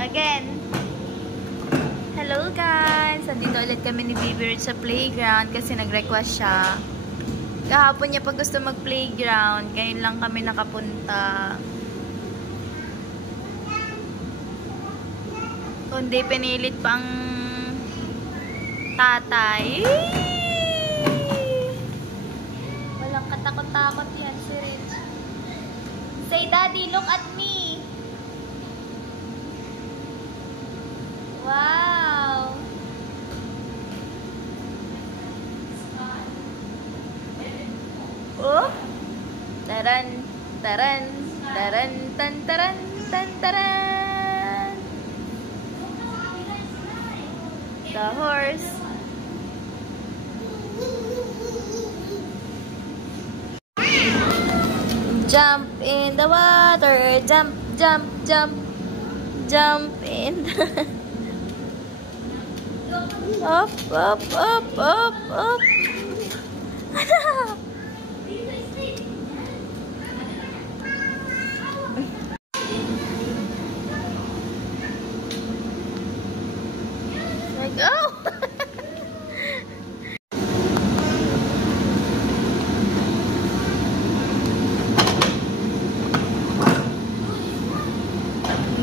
Again. Hello guys! Andito ulit kami ni Baby Red sa playground kasi nag-request siya. Kahapon niya pa gusto mag-playground. Ngayon lang kami nakapunta. Kundi pinilit pang tatay. Walang katakot-takot yan si Rich. Say, Daddy, look at me! Wow! Oh! Taran! Taran! Taran! Tan! Taran! Tan! Taran! The horse! Jump in the water! Jump! Jump! Jump! Jump in the... Up, up, up, up, up. Like, oh.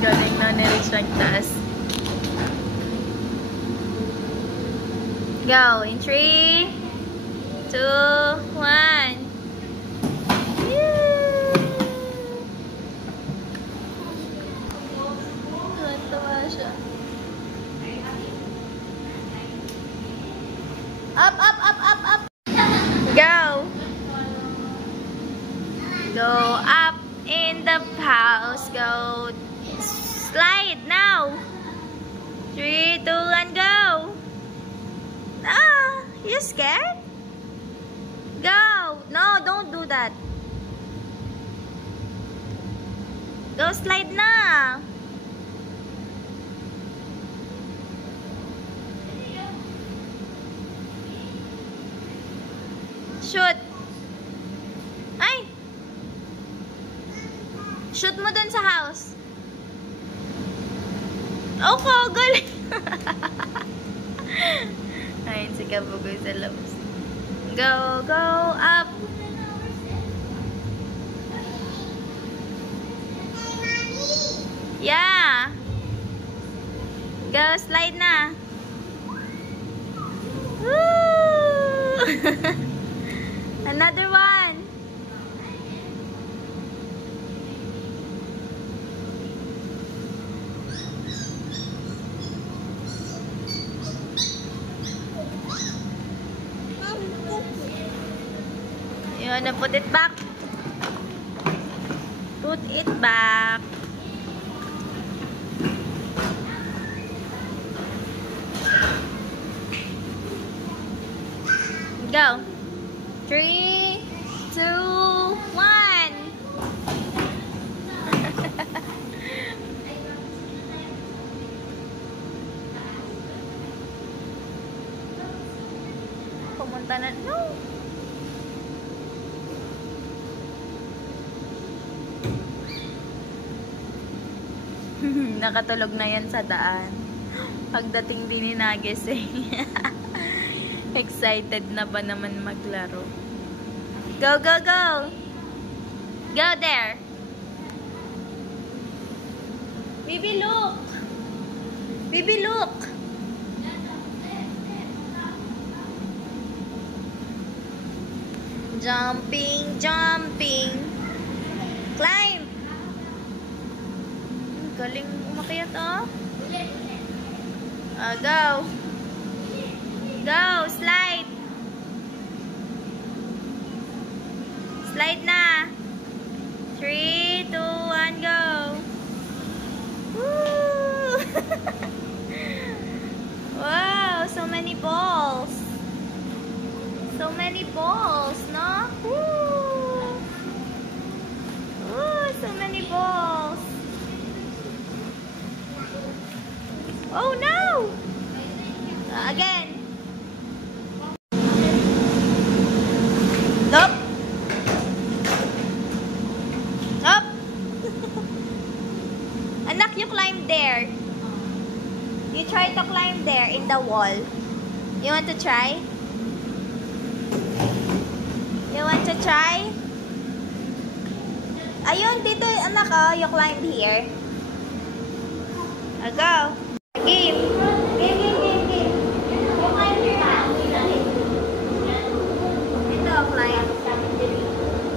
Galing na ni-reach like taas. Go in 3, 2, 1. Tuwa siya. Up, up, up, up, up. Go. Go up in the house. Go. Slide now. 3, 2, 1, go. Ah, you scared? Go! No, don't do that. Go slide na. Shoot. Ay! Shoot mo dun sa house. Okay, galing. Ayun si Kabugoy sa labas. Go, go, up. Yeah. Go, slide na. Woo! Another one. You wanna put it back? Put it back. Go. 3, 2, 1. Pumunta na. No. Nakatulog na yan sa daan. Pagdating din ni nagising. Excited na ba naman maglaro? Go, go, go! Go there! Baby, look! Baby, look! Jumping, jumping! Climb! Galing umakyat, oh. Go. Go, slide. Slide na. 3, 2, 1, go. Woo! Wow, so many balls. So many balls, no? Woo! Woo, so many balls. Oh no! Again. Nope. Anak, you climb there. You try to climb there in the wall. You want to try? You want to try? Ayun, dito, anak, oh. You climb here. Go. Game. Game. You climb here na. Ito, climb.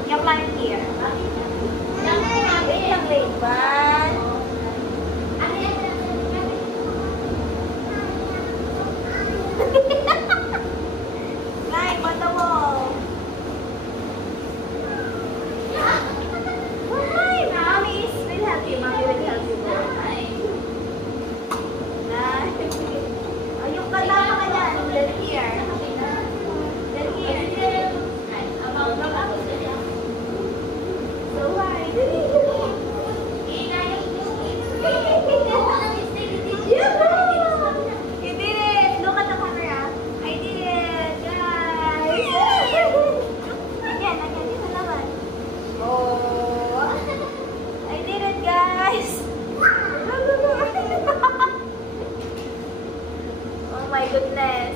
You climb here. Wait lang, wait. One. Climb on the wall. Mommy will help you. Mommy will help you. Yung kalama ka dyan. Then here. Then here. So why? You did it. Look at the camera. I did it, guys. Again, dito naman. Oh. I did it, guys. Oh my goodness.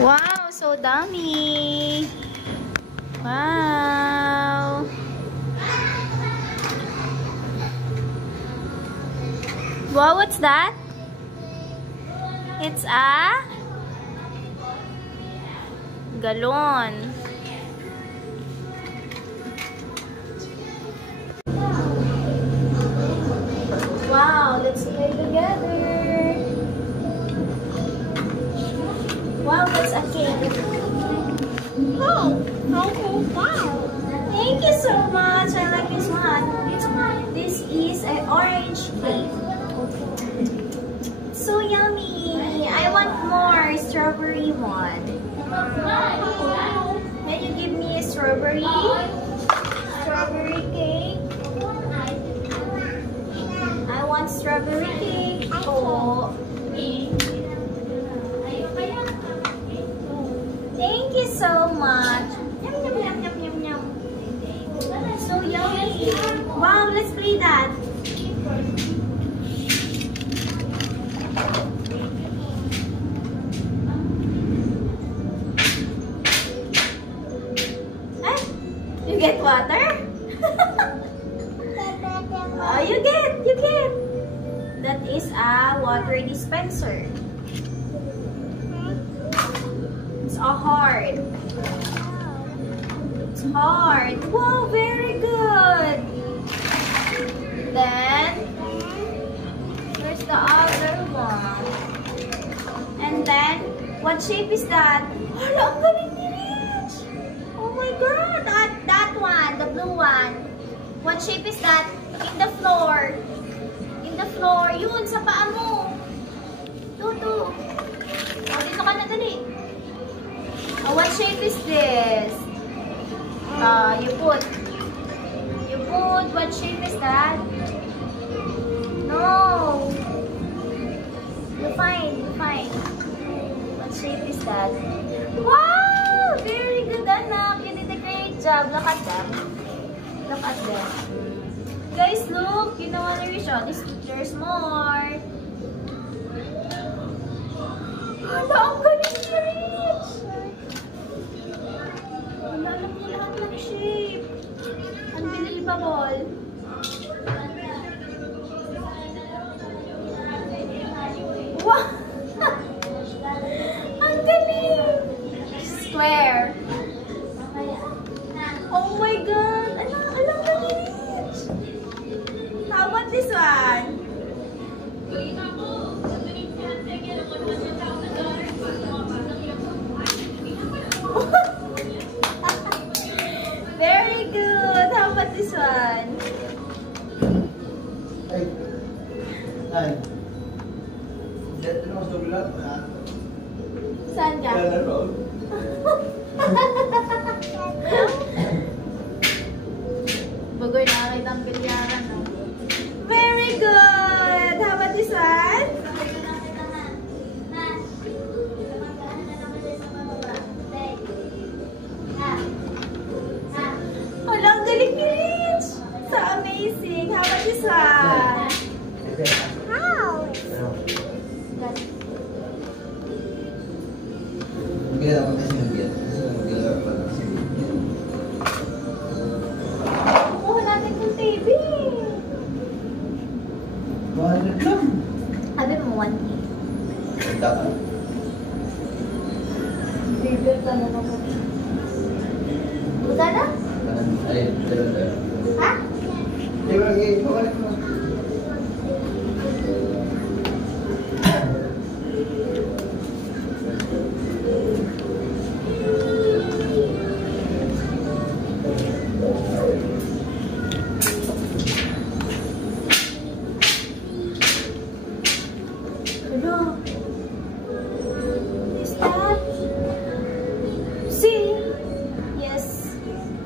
Wow, so dami. Wow. Wow, what's that? It's a galon. Wow, let's play together. Wow, that's a cake. Hey, okay, wow. Thank you so much. I like this one. This is an orange cake. So yummy. I want more strawberry one. Can you give me a strawberry? Strawberry cake. I want strawberry cake. Oh. Thank you so much. Yum, yum, yum, yum, yum, yum. So yummy. Wow, let's play that. Hey, you get water? Oh, you get. That is a water dispenser. It's a heart. It's hard. Wow, very good. Then, where's the other one? And then, what shape is that? Hala, ang galing ni Rich. Oh my God. That one, the blue one. What shape is that? In the floor. In the floor. Yun, sa paa mo. Tutu. Oh, dito ka na, dali. Oh, what shape is this? You put, what shape is that? No. You find. What shape is that? Wow! Very good, anak. You did a great job. Look at them. Look at them. Guys, look. Ginawa ni Rich. Oh, there's more. Hala, ang galing ni Rich. Wala lang niya lahat ng shape. Unbelievable. Wow! Ang galing! Square. Oh my God! Alam ka ni Rich! How about this one? Very good! How about this one? Ay. Saan ka? Bagoy, nakakita ang bilyaran, no? Very good! How about this one? Wala, ang galing ni Rich! So amazing! How about this one? How? Biar apa kasih biar? Biar apa kasih biar? Kukuha natin yung TV. 200 lang. Sabi mo, 1K. Ganda ka. Bigger ka na ako. Buta na? Ay, dalawa. Ha? Balik mo. Hello? Is that? See? Yes.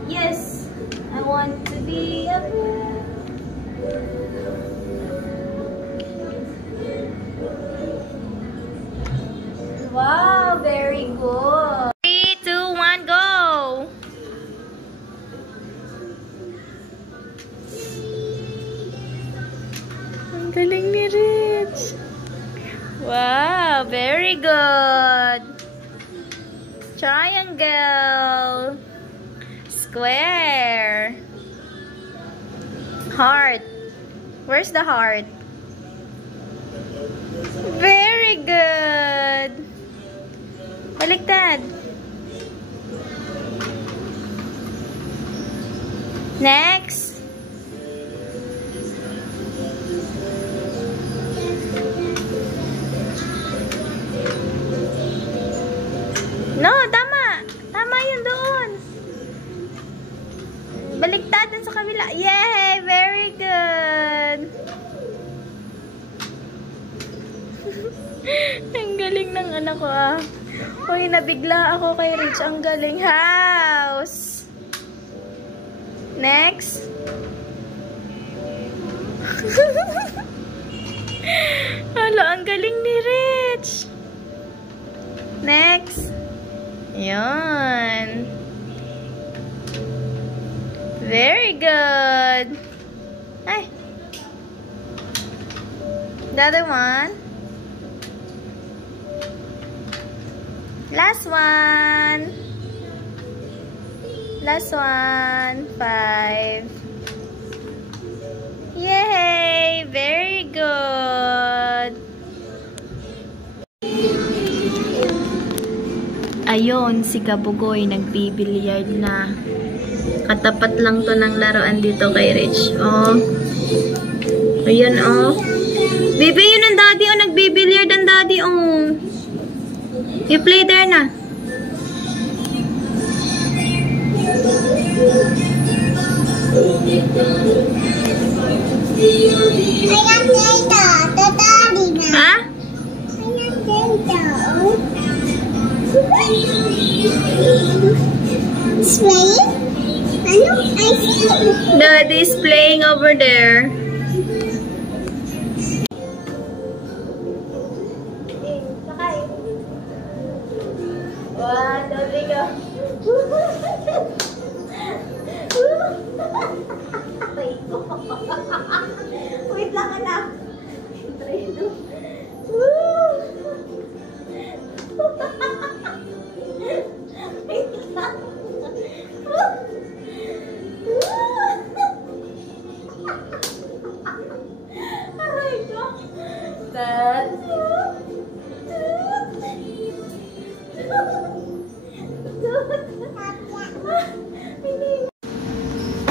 Yes. I want to be a bird. Wow, very good. 3, 2, 1, go! Ang galing ni Rich. Wow, very good. Triangle. Square. Heart. Where's the heart? Very good. Baliktad. Next. No, tama. Tama yun doon. Baliktad dun sa kabila. Yay! Very good. Ang galing ng anak ko, ah. Uy, nabigla ako kay Rich. Ang galing. House. Next. Hala, ang galing ni Rich. Next. Yan. Very good. Ay. The other one. Last one. Last one. 5. Yay! Very good. Ayun, si Kabugoy nagbibilyard na. Katapat lang to ng laruan dito kay Rich. Oh. Ayan, oh. Baby, yun ang daddy, oh. Nagbibilyard ang daddy, oh. You play there na. Ha? Daddy is playing over there. One, two, three, go. Wait lang, anak. 3, 2. Wait lang. Aray ko. That's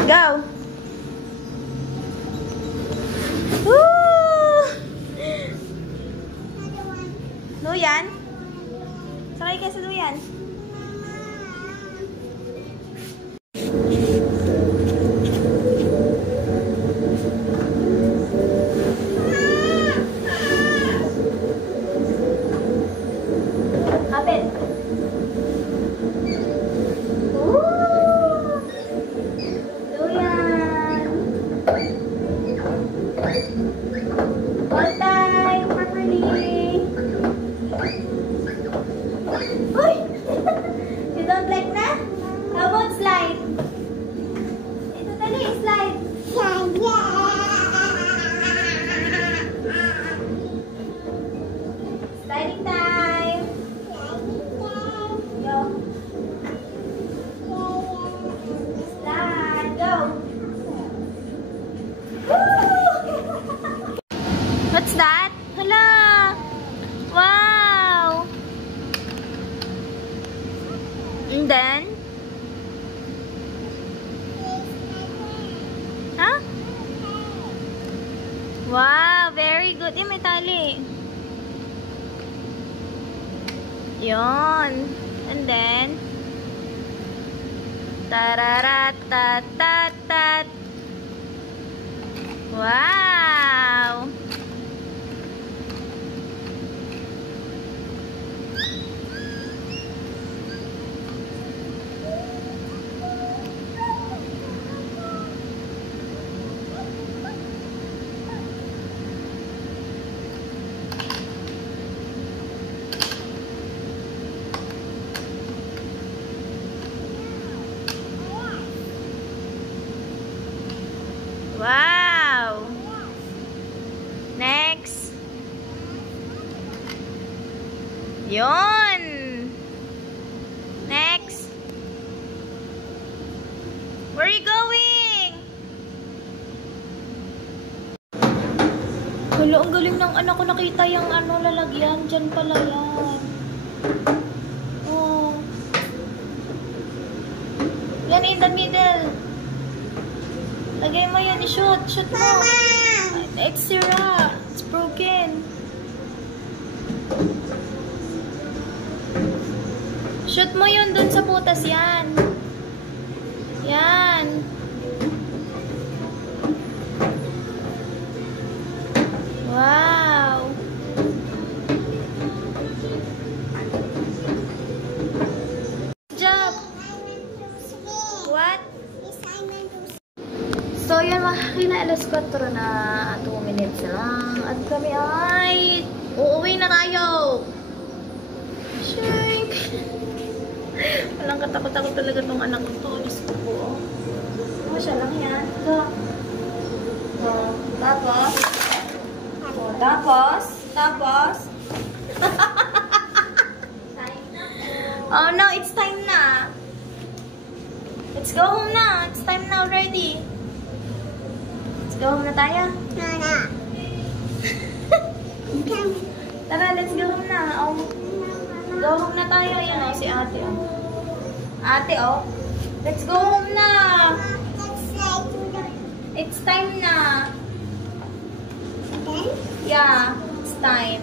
go. Woo! Duyan? Sakay ka sa duyan. Kapit. All time, properly. Uy! You don't like that? How about slide? Ito tali, slide. Sliding time. Go. Slide, go. What's that? Hala! Wow! And then? Huh? Wow! Very good. Yung may tali. Yun. And then? Tararatat-tat-tat. Wow! Wow! Next. Yon. Next. Where are you going? Hala, ang galing ng anak ko. Nakita yung ano, lalagyan. Diyan pala yan. Oh. Yan in the middle. Lagay mo yun, i-shoot. Shoot mo. It's sira. It's broken. Shoot mo yun dun sa butas. Yan. Yan. Wow. Good job. What? So, yun mga kina alas 4 na 2 minutes lang. At kami ay uuwi na tayo. Shake. Walang katakot-takot talaga tong anak ko to. Diyos ko po. Oh, siya lang yan. Ito. Oh, tapos. Oh, tapos. Oh no, it's time na. Let's go home na. It's time na already. Let's go home na tayo. Tara, let's go home na. Oh. Go home na tayo. Ayan o, si ate o. Ate o. Let's go home na. It's time na. Yeah, it's time.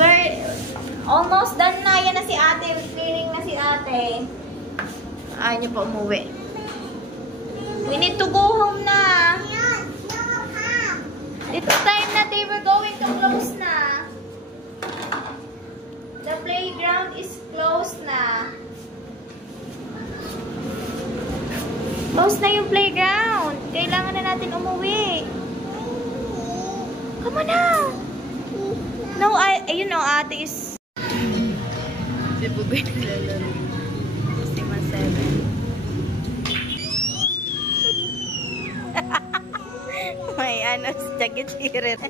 We're almost done na. Yan na si ate. Clearing na si ate. Ayaw niyo pa umuwi. We need to go home na. It's time na, they were going to close na. The playground is closed na. Close na yung playground. Kailangan na natin umuwi. Come on na. No, ayun o, ate is... Si Bugoy naglalaro. Si Ma7. May ano, jacket here.